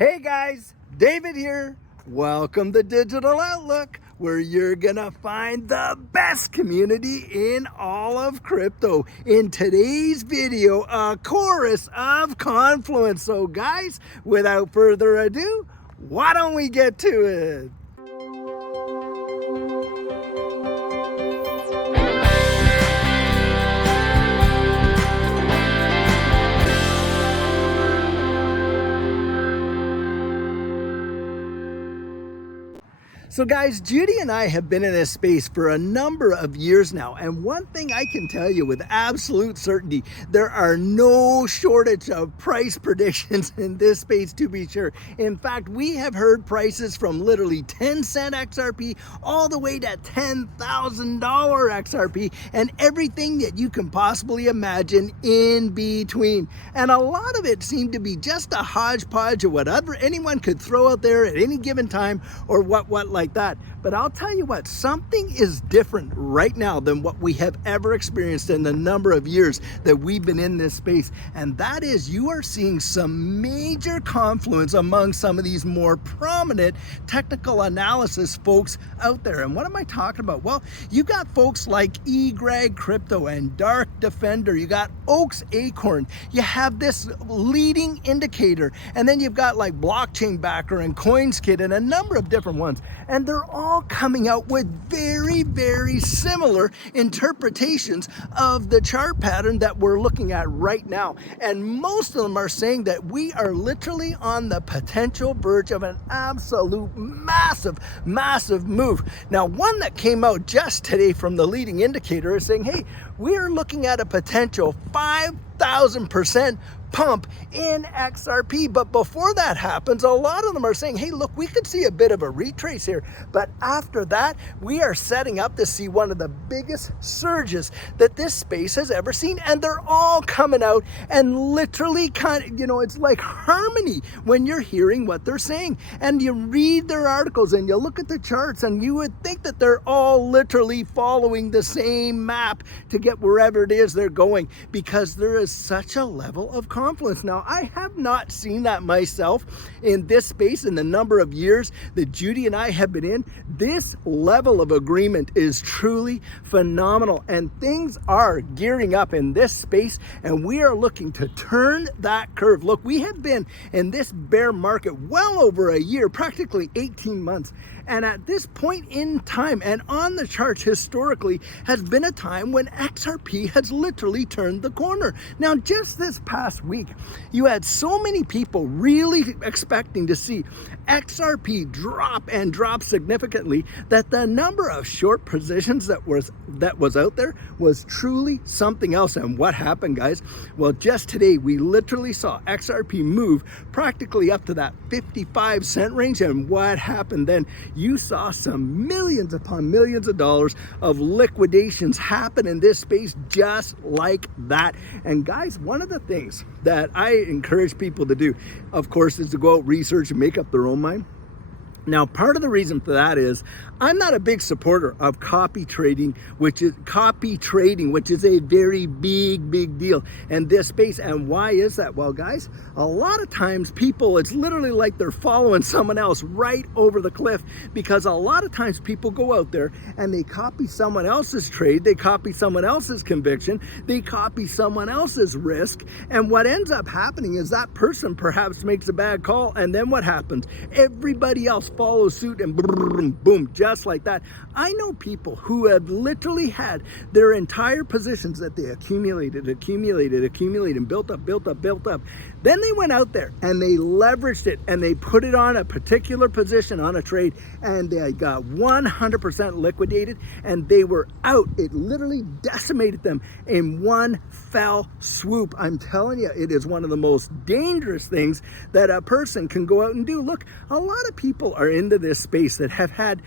Hey guys, David here. Welcome to Digital Outlook, where you're gonna find the best community in all of crypto. In today's video, a chorus of Confluence. So guys, without further ado, why don't we get to it? So guys, Judy and I have been in this space for a number of years now, and one thing I can tell you with absolute certainty, there are no shortage of price predictions in this space, to be sure. In fact, we have heard prices from literally 10-cent XRP all the way to $10,000 XRP and everything that you can possibly imagine in between. And a lot of it seemed to be just a hodgepodge of whatever anyone could throw out there at any given time or what like that. But I'll tell you what, something is different right now than what we have ever experienced in the number of years that we've been in this space. And that is, you are seeing some major confluence among some of these more prominent technical analysis folks out there. And what am I talking about? Well, you got folks like eGreg Crypto and Dark Defender. You got Oaks Acorn. You have this leading indicator. And then you've got like Blockchain Backer and CoinsKit and a number of different ones. And they're all coming out with very, very similar interpretations of the chart pattern that we're looking at right now. And most of them are saying that we are literally on the potential verge of an absolute massive move. Now, one that came out just today from the leading indicator is saying, hey, we are looking at a potential 5,000% pump in XRP. But before that happens, a lot of them are saying, hey, look, we could see a bit of a retrace here. But after that, we are setting up to see one of the biggest surges that this space has ever seen. And they're all coming out and literally it's like harmony when you're hearing what they're saying. And you read their articles and you look at the charts and you would think that they're all literally following the same map to get wherever it is they're going, because there is such a level of confluence. Now, I have not seen that myself in this space in the number of years that Judy and I have been in. This level of agreement is truly phenomenal, and things are gearing up in this space, and we are looking to turn that curve. Look, we have been in this bear market well over a year, practically 18 months. And at this point in time, and on the charts historically, has been a time when XRP has literally turned the corner. Now, just this past week, you had so many people really expecting to see XRP drop significantly that the number of short positions that was out there was truly something else. And what happened, guys? Well, just today, we literally saw XRP move practically up to that 55-cent range. And what happened then? You saw some millions upon millions of dollars of liquidations happen in this space just like that. And guys, one of the things that I encourage people to do, of course, is to go out, research, and make up their own mind. Now, part of the reason for that is I'm not a big supporter of copy trading, which is a very big deal in this space. And why is that? Well, guys, a lot of times people, it's literally like they're following someone else right over the cliff, because a lot of times people go out there and they copy someone else's trade, they copy someone else's conviction, they copy someone else's risk. And what ends up happening is that person perhaps makes a bad call, and then what happens? Everybody else follows suit, and boom, just like that. I know people who have literally had their entire positions that they accumulated, and built up. Then they went out there and they leveraged it and they put it on a particular position on a trade, and they got 100% liquidated and they were out. It literally decimated them in one fell swoop. I'm telling you, it is one of the most dangerous things that a person can go out and do. Look, a lot of people are into this space that have had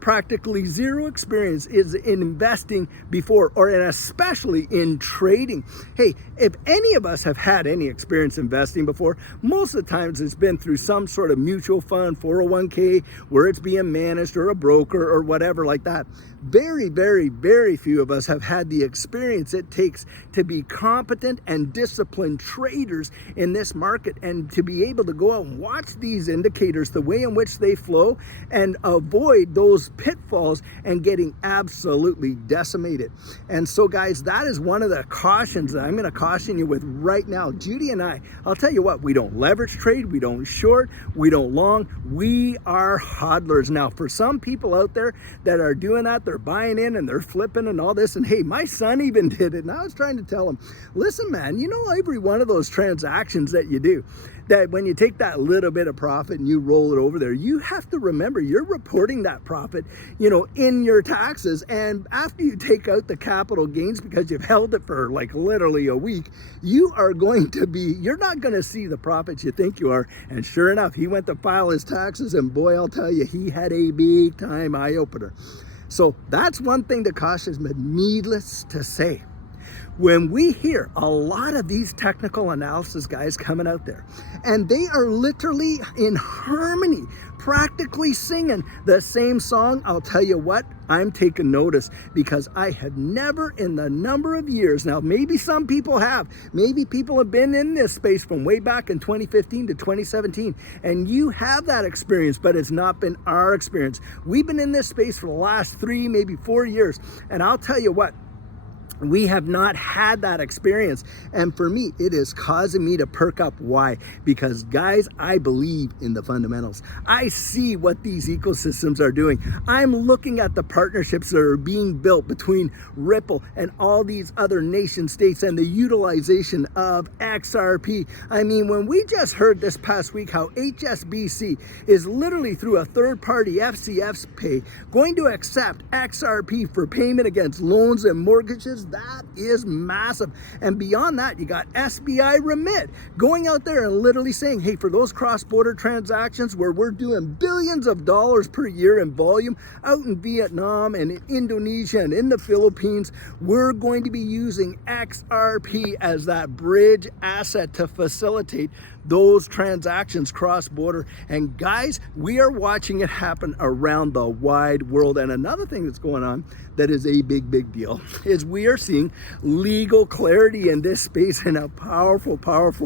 practically zero experience is in investing before, or and especially in trading. Hey, if any of us have had any experience investing before, most of the times it's been through some sort of mutual fund, 401k, where it's being managed, or a broker or whatever like that. Very, very, very few of us have had the experience it takes to be competent and disciplined traders in this market, and to be able to go out and watch these indicators, the way in which they flow, and avoid those pitfalls and getting absolutely decimated. And so guys, that is one of the cautions that I'm going to caution you with right now. Judy and I'll tell you what, we don't leverage trade, we don't short, we don't long, we are hodlers. Now for some people out there that are doing that, they're buying in and they're flipping and all this, and hey, my son even did it, and I was trying to tell him, listen man, you know, every one of those transactions that you do, that when you take that little bit of profit and you roll it over there, you have to remember you're reporting that profit, you know, in your taxes. And after you take out the capital gains, because you've held it for like literally a week, you're not going to see the profits you think you are. And sure enough, he went to file his taxes, and boy, I'll tell you, he had a big time eye opener. So that's one thing to caution, but needless to say, when we hear a lot of these technical analysis guys coming out there, and they are literally in harmony, practically singing the same song, I'll tell you what, I'm taking notice, because I have never in the number of years, now maybe some people have, maybe people have been in this space from way back in 2015 to 2017, and you have that experience, but it's not been our experience. We've been in this space for the last 3, maybe 4 years, and I'll tell you what, we have not had that experience, and for me it is causing me to perk up. Why? Because guys, I believe in the fundamentals. I see what these ecosystems are doing. I'm looking at the partnerships that are being built between Ripple and all these other nation states, and the utilization of XRP. I mean, when we just heard this past week how HSBC is literally through a third-party FCF's pay going to accept XRP for payment against loans and mortgages, that is massive. And beyond that, you got SBI Remit going out there and literally saying, hey, for those cross-border transactions where we're doing billions of dollars per year in volume out in Vietnam and in Indonesia and in the Philippines, we're going to be using XRP as that bridge asset to facilitate those transactions cross-border. And guys, we are watching it happen around the wide world. And another thing that's going on that is a big deal is we are seeing legal clarity in this space in a powerful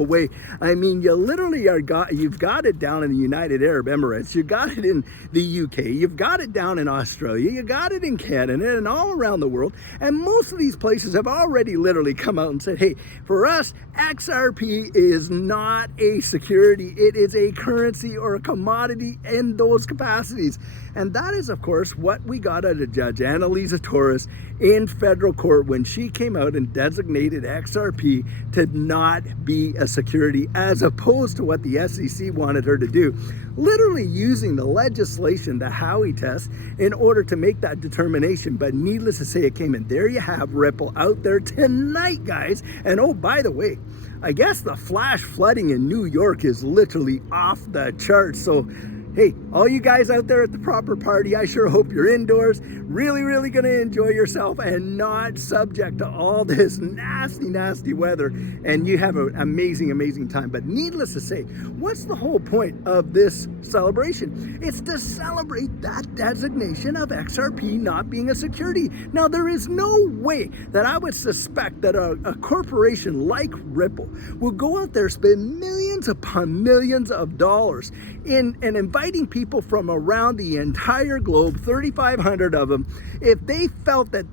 way. I mean, you literally you've got it down in the United Arab Emirates, you got it in the UK, you've got it down in Australia, you got it in Canada, and all around the world. And most of these places have already literally come out and said, hey, for us, XRP is not a security, it is a currency or a commodity in those capacities. And that is, of course, what we got out of Judge Annalisa Torres in federal court when she came out and designated XRP to not be a security, as opposed to what the SEC wanted her to do, literally using the legislation, the Howey test, in order to make that determination. But needless to say, it came in. There you have Ripple out there tonight, guys. And oh, by the way, I guess the flash flooding in New York is literally off the charts. So hey, all you guys out there at the proper party, I sure hope you're indoors, really gonna enjoy yourself and not subject to all this nasty weather, and you have an amazing time. But needless to say, what's the whole point of this celebration? It's to celebrate that designation of XRP not being a security. Now, there is no way that I would suspect that a corporation like Ripple will go out there, spend millions upon millions of dollars in and inviting people from around the entire globe, 3,500 of them, if they felt that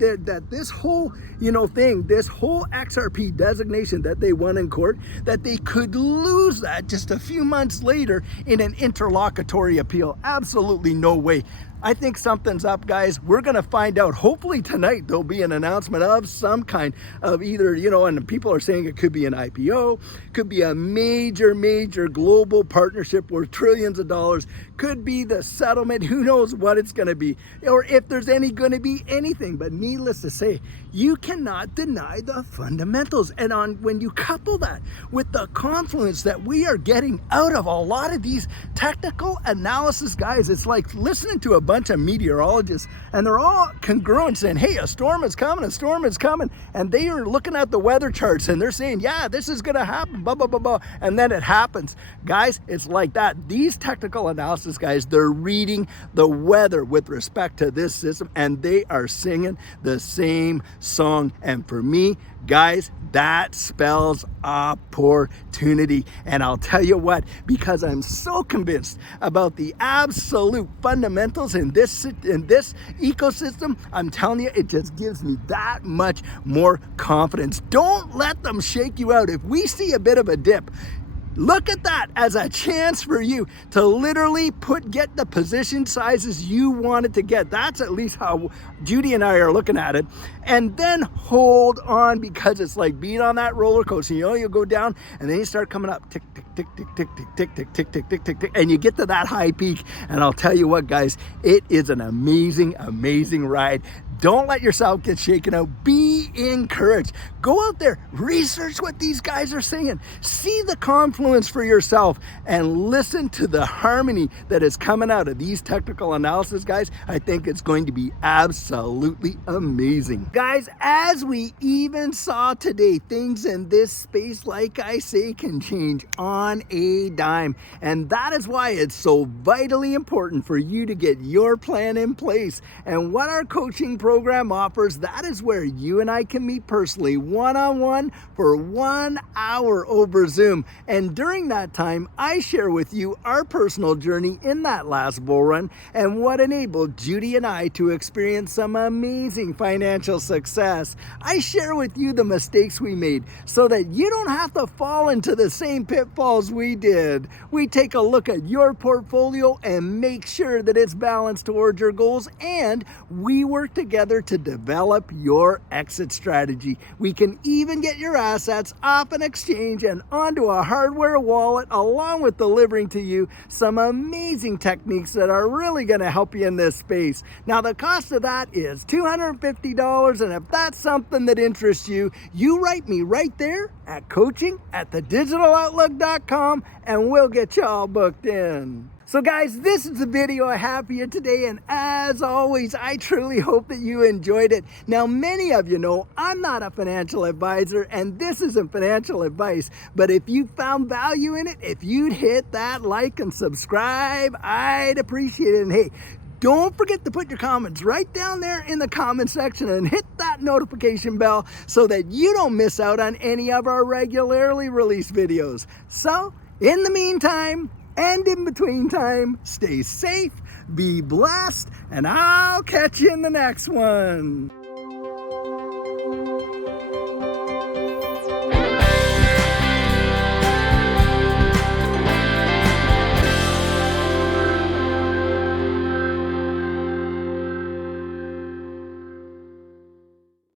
this whole thing, this whole XRP designation that they won in court, that they could lose that just a few months later in an interlocutory appeal. Absolutely no way. I think something's up, guys. We're going to find out. Hopefully tonight there'll be an announcement of some kind of either, and people are saying it could be an IPO, could be a major global partnership worth trillions of dollars, could be the settlement. Who knows what it's going to be, or if there's going to be anything. But needless to say, you cannot deny the fundamentals. And when you couple that with the confluence that we are getting out of a lot of these technical analysis, guys, it's like listening to a bunch of meteorologists, and they're all congruent, saying, hey, a storm is coming, and they are looking at the weather charts and they're saying, yeah, this is going to happen, blah, blah, blah, blah, and then it happens. Guys, it's like that. These technical analysis guys, they're reading the weather with respect to this system, and they are singing the same song. And for me, guys, that spells opportunity. And I'll tell you what, because I'm so convinced about the absolute fundamentals in this ecosystem, I'm telling you, it just gives me that much more confidence. Don't let them shake you out. If we see a bit of a dip, look at that as a chance for you to literally get the position sizes you wanted to get. That's at least how Judy and I are looking at it. And then hold on, because it's like being on that roller coaster. You go down and then you start coming up, tick, tick, tick, tick, tick, tick, tick, tick, tick, tick, tick, tick, tick, and you get to that high peak. And I'll tell you what, guys, it is an amazing ride. Don't let yourself get shaken out. Be encouraged. Go out there, research what these guys are saying. See the confluence for yourself and listen to the harmony that is coming out of these technical analysis, guys. I think it's going to be absolutely amazing. Guys, as we even saw today, things in this space, like I say, can change on a dime. And that is why it's so vitally important for you to get your plan in place. And what our coaching program offers, that is where you and I can meet personally, one-on-one, for 1 hour over Zoom. And during that time, I share with you our personal journey in that last bull run and what enabled Judy and I to experience some amazing financial success. I share with you the mistakes we made so that you don't have to fall into the same pitfalls we did. We take a look at your portfolio and make sure that it's balanced towards your goals, and we work together to develop your exit strategy. We can even get your assets off an exchange and onto a hardware wallet, along with delivering to you some amazing techniques that are really going to help you in this space. Now, the cost of that is $250, and if that's something that interests you, you write me right there at coaching@thedigitaloutlook.com, and we'll get you all booked in. So guys, this is the video I have for you today, and as always, I truly hope that you enjoyed it. Now, many of you know I'm not a financial advisor, and this isn't financial advice, but if you found value in it, if you'd hit that like and subscribe, I'd appreciate it. And hey, don't forget to put your comments right down there in the comment section and hit that notification bell so that you don't miss out on any of our regularly released videos. So, in the meantime, and in between time, stay safe, be blessed, and I'll catch you in the next one.